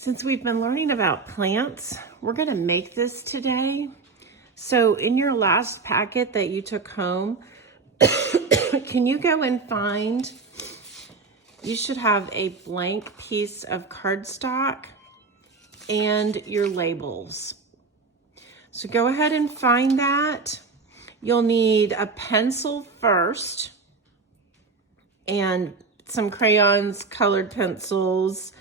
Since we've been learning about plants, we're gonna make this today. So in your last packet that you took home, can you go and find, you should have a blank piece of cardstock and your labels. So go ahead and find that. You'll need a pencil first and some crayons, colored pencils,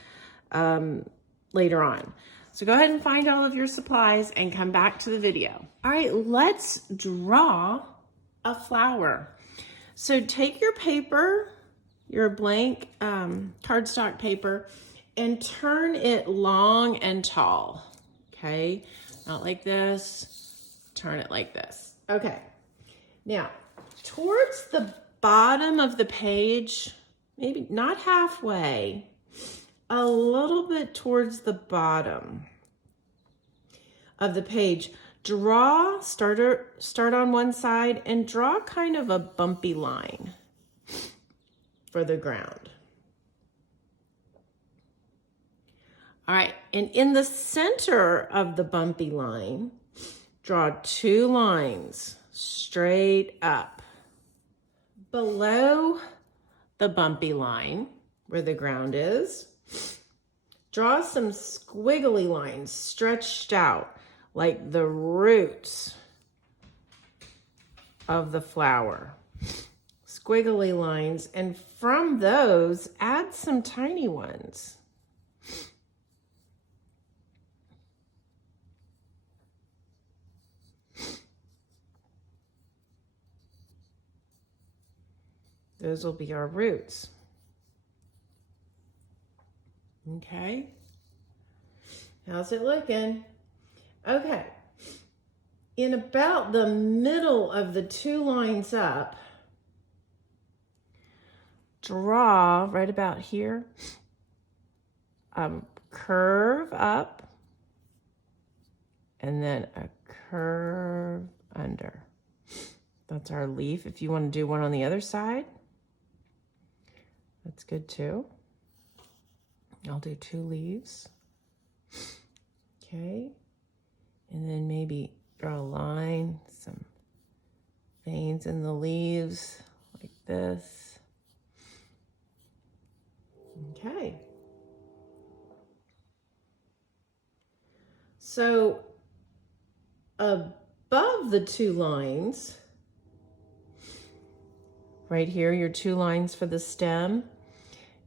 later on. So go ahead and find all of your supplies and come back to the video. All right, let's draw a flower. So take your paper, your blank cardstock paper, and turn it long and tall, okay? Not like this, turn it like this. Okay, now towards the bottom of the page, maybe not halfway, a little bit towards the bottom of the page, start on one side and draw kind of a bumpy line for the ground. All right, and in the center of the bumpy line, draw two lines straight up. Below the bumpy line, where the ground is, draw some squiggly lines stretched out like the roots of the flower. Squiggly lines, and from those, add some tiny ones. Those will be our roots. Okay, how's it looking? Okay, in about the middle of the two lines up, draw right about here, curve up, and then a curve under. That's our leaf. If you want to do one on the other side, that's good too. I'll do two leaves. Okay. And then maybe draw a line, some veins in the leaves like this. Okay. So above the two lines, right here, your two lines for the stem,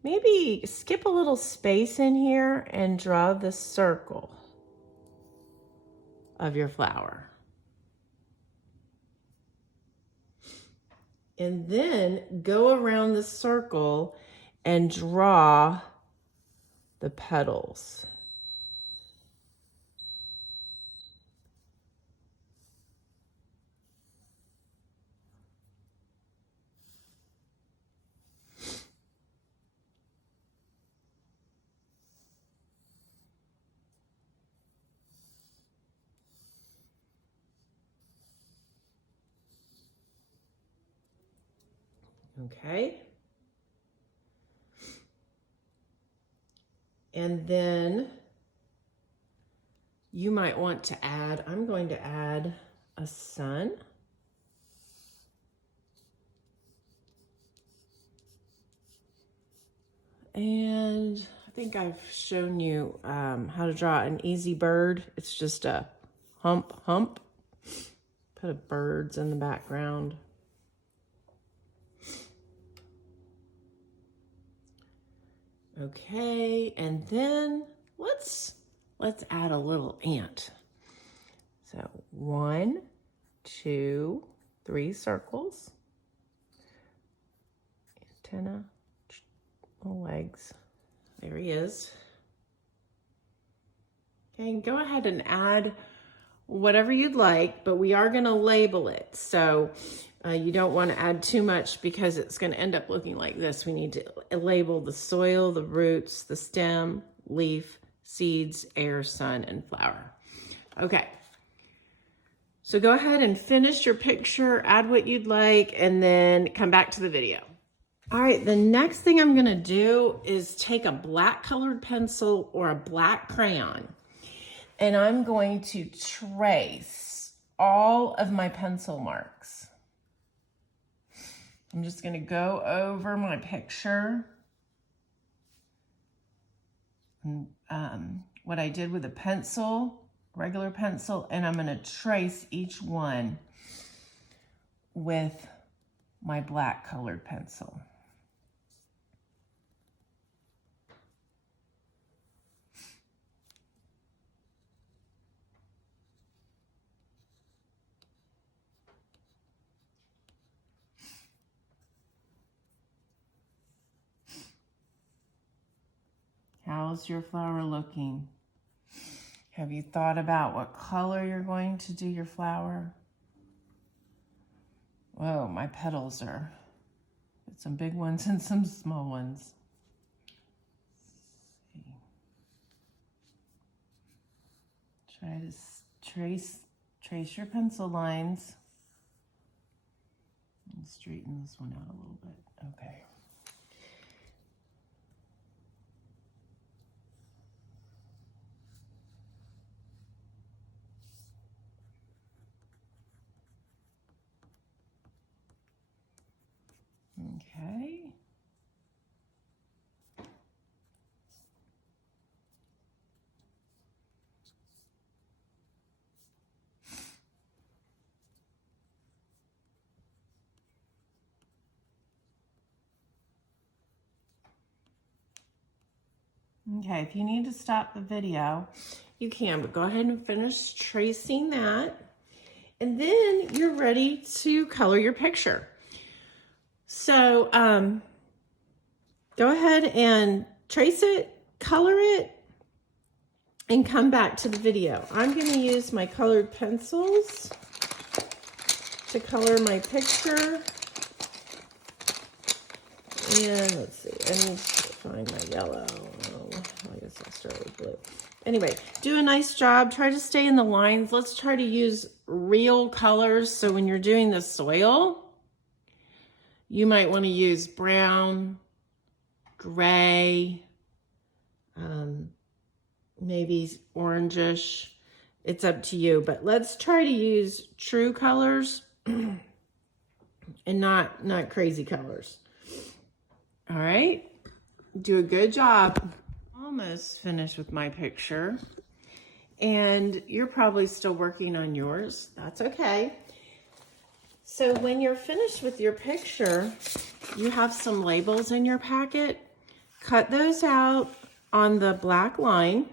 maybe skip a little space in here and draw the circle of your flower. And then go around the circle and draw the petals. Okay. And then you might want to add, I'm going to add a sun. And I think I've shown you how to draw an easy bird. It's just a hump. Put a birds in the background. Okay, and then let's add a little ant. So 1, 2, 3 circles. Antenna, little legs. There he is. Okay, go ahead and add whatever you'd like, but we are going to label it. So you don't want to add too much because it's going to end up looking like this. We need to label the soil, the roots, the stem, leaf, seeds, air, sun, and flower. Okay. So go ahead and finish your picture, add what you'd like, and then come back to the video. All right, the next thing I'm gonna do is take a black colored pencil or a black crayon, and I'm going to trace all of my pencil marks. I'm just gonna go over my picture. What I did with a pencil, regular pencil, and I'm gonna trace each one with my black colored pencil. How's your flower looking? Have you thought about what color you're going to do your flower? Whoa, my petals are some big ones and some small ones. Try to trace your pencil lines. And straighten this one out a little bit. Okay. Okay. Okay, if you need to stop the video, you can, but go ahead and finish tracing that. And then you're ready to color your picture. So go ahead and trace it, color it, and come back to the video. I'm going to use my colored pencils to color my picture. And let's see, I need to find my yellow. Oh, I guess I'll start with blue. Anyway, do a nice job. Try to stay in the lines. Let's try to use real colors. So when you're doing the soil, you might want to use brown, gray, maybe orangish. It's up to you, but let's try to use true colors and not crazy colors. All right, do a good job. Almost finished with my picture, and you're probably still working on yours. That's okay. So when you're finished with your picture, you have some labels in your packet. Cut those out on the black line,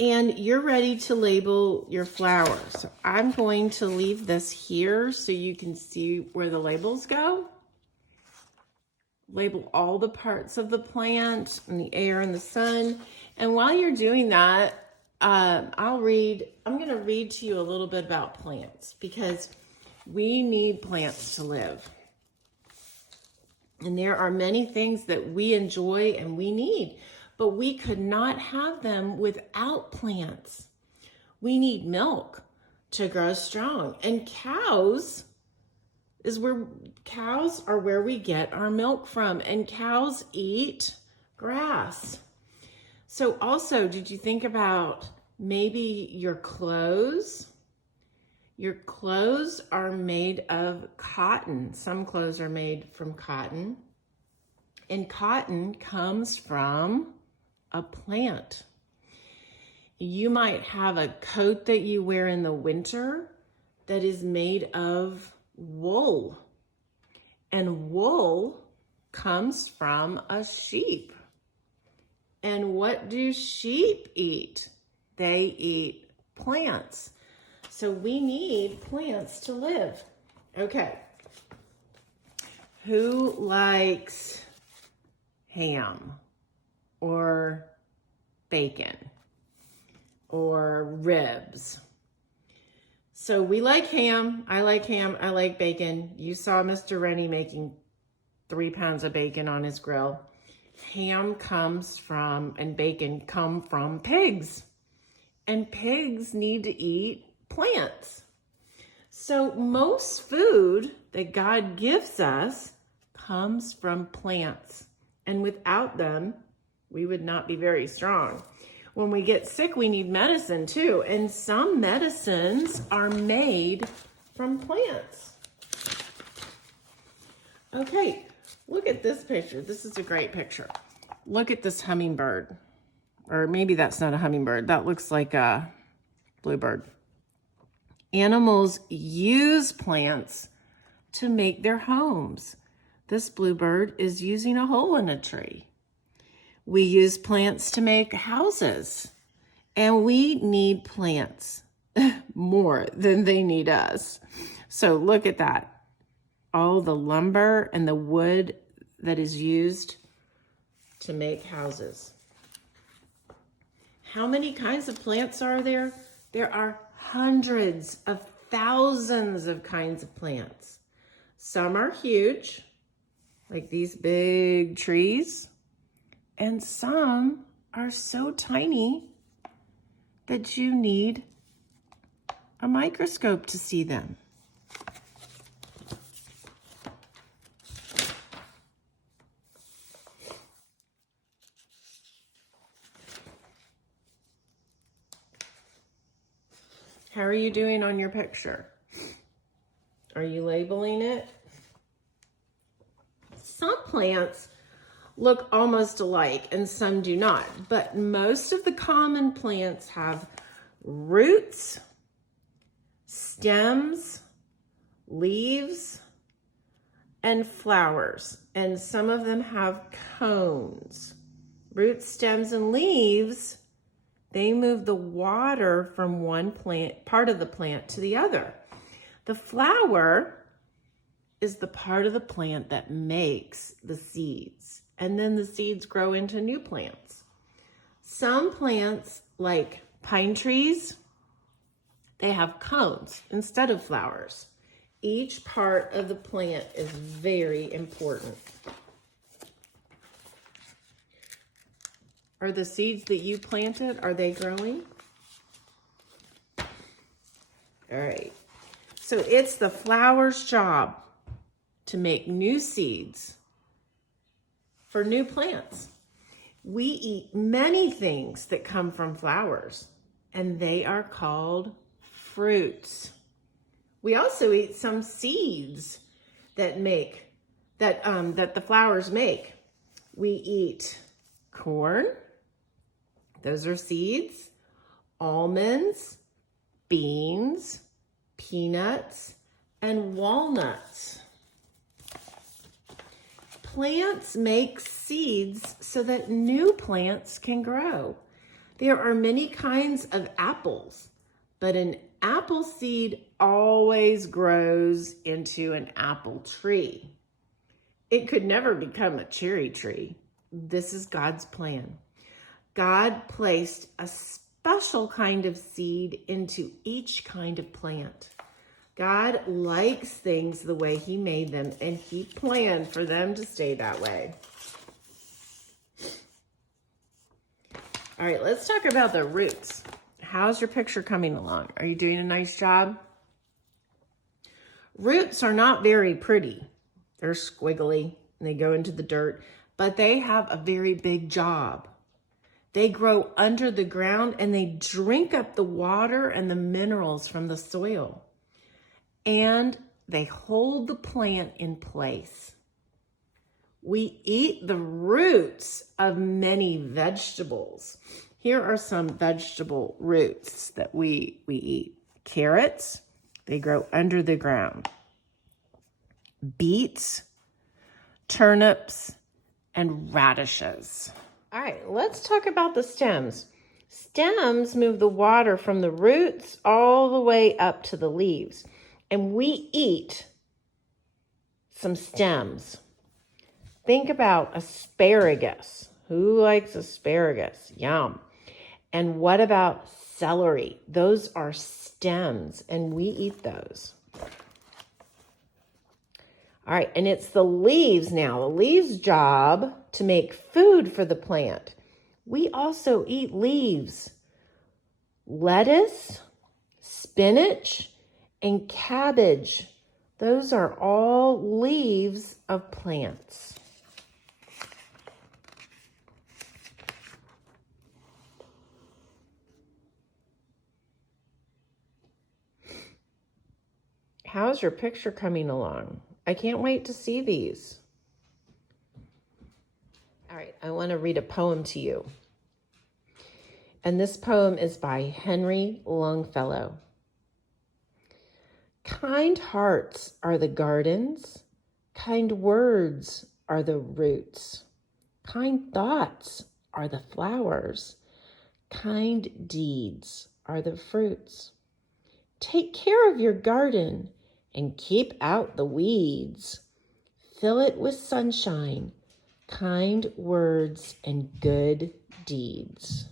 and you're ready to label your flower. So I'm going to leave this here so you can see where the labels go. Label all the parts of the plant and the air and the sun. And while you're doing that, I'm going to read to you a little bit about plants, because we need plants to live. And there are many things that we enjoy and we need, but we could not have them without plants. We need milk to grow strong, and cows are where we get our milk from, and cows eat grass. So also, did you think about maybe your clothes? Your clothes are made of cotton. Some clothes are made from cotton, and cotton comes from a plant. You might have a coat that you wear in the winter that is made of wool, and wool comes from a sheep. And what do sheep eat? They eat plants. So we need plants to live. Okay. Who likes ham or bacon or ribs? So we like ham. I like ham. I like bacon. You saw Mr. Rennie making 3 pounds of bacon on his grill. Ham comes from, and bacon come from pigs. And pigs need to eat plants. So most food that God gives us comes from plants. And without them, we would not be very strong. When we get sick, we need medicine too. And some medicines are made from plants. Okay, look at this picture. This is a great picture. Look at this hummingbird. Or maybe that's not a hummingbird. That looks like a bluebird. Animals use plants to make their homes. This bluebird is using a hole in a tree. We use plants to make houses, and we need plants more than they need us. So look at that. All the lumber and the wood that is used to make houses. How many kinds of plants are there? There are hundreds of thousands of kinds of plants. Some are huge, like these big trees, and some are so tiny that you need a microscope to see them. How are you doing on your picture? Are you labeling it? Some plants look almost alike and some do not, but most of the common plants have roots, stems, leaves, and flowers, and some of them have cones. Roots, stems, and leaves, they move the water from one part of the plant to the other. The flower is the part of the plant that makes the seeds, and then the seeds grow into new plants. Some plants, like pine trees, they have cones instead of flowers. Each part of the plant is very important. Are the seeds that you planted, are they growing? All right. So it's the flower's job to make new seeds for new plants. We eat many things that come from flowers, and they are called fruits. We also eat some seeds that the flowers make. We eat corn. Those are seeds. Almonds, beans, peanuts, and walnuts. Plants make seeds so that new plants can grow. There are many kinds of apples, but an apple seed always grows into an apple tree. It could never become a cherry tree. This is God's plan. God placed a special kind of seed into each kind of plant. God likes things the way he made them, and he planned for them to stay that way. All right, let's talk about the roots. How's your picture coming along? Are you doing a nice job? Roots are not very pretty. They're squiggly and they go into the dirt, but they have a very big job. They grow under the ground and they drink up the water and the minerals from the soil. And they hold the plant in place. We eat the roots of many vegetables. Here are some vegetable roots that we eat. Carrots, they grow under the ground. Beets, turnips, and radishes. All right, let's talk about the stems. Stems move the water from the roots all the way up to the leaves. And we eat some stems. Think about asparagus. Who likes asparagus? Yum. And what about celery? Those are stems, and we eat those. All right, and it's the leaves now. The leaves' job to make food for the plant. We also eat leaves. Lettuce, spinach, and cabbage. Those are all leaves of plants. How's your picture coming along? I can't wait to see these. All right, I want to read a poem to you. And this poem is by Henry Longfellow. Kind hearts are the gardens, kind words are the roots, kind thoughts are the flowers, kind deeds are the fruits. Take care of your garden and keep out the weeds. Fill it with sunshine, kind words, and good deeds.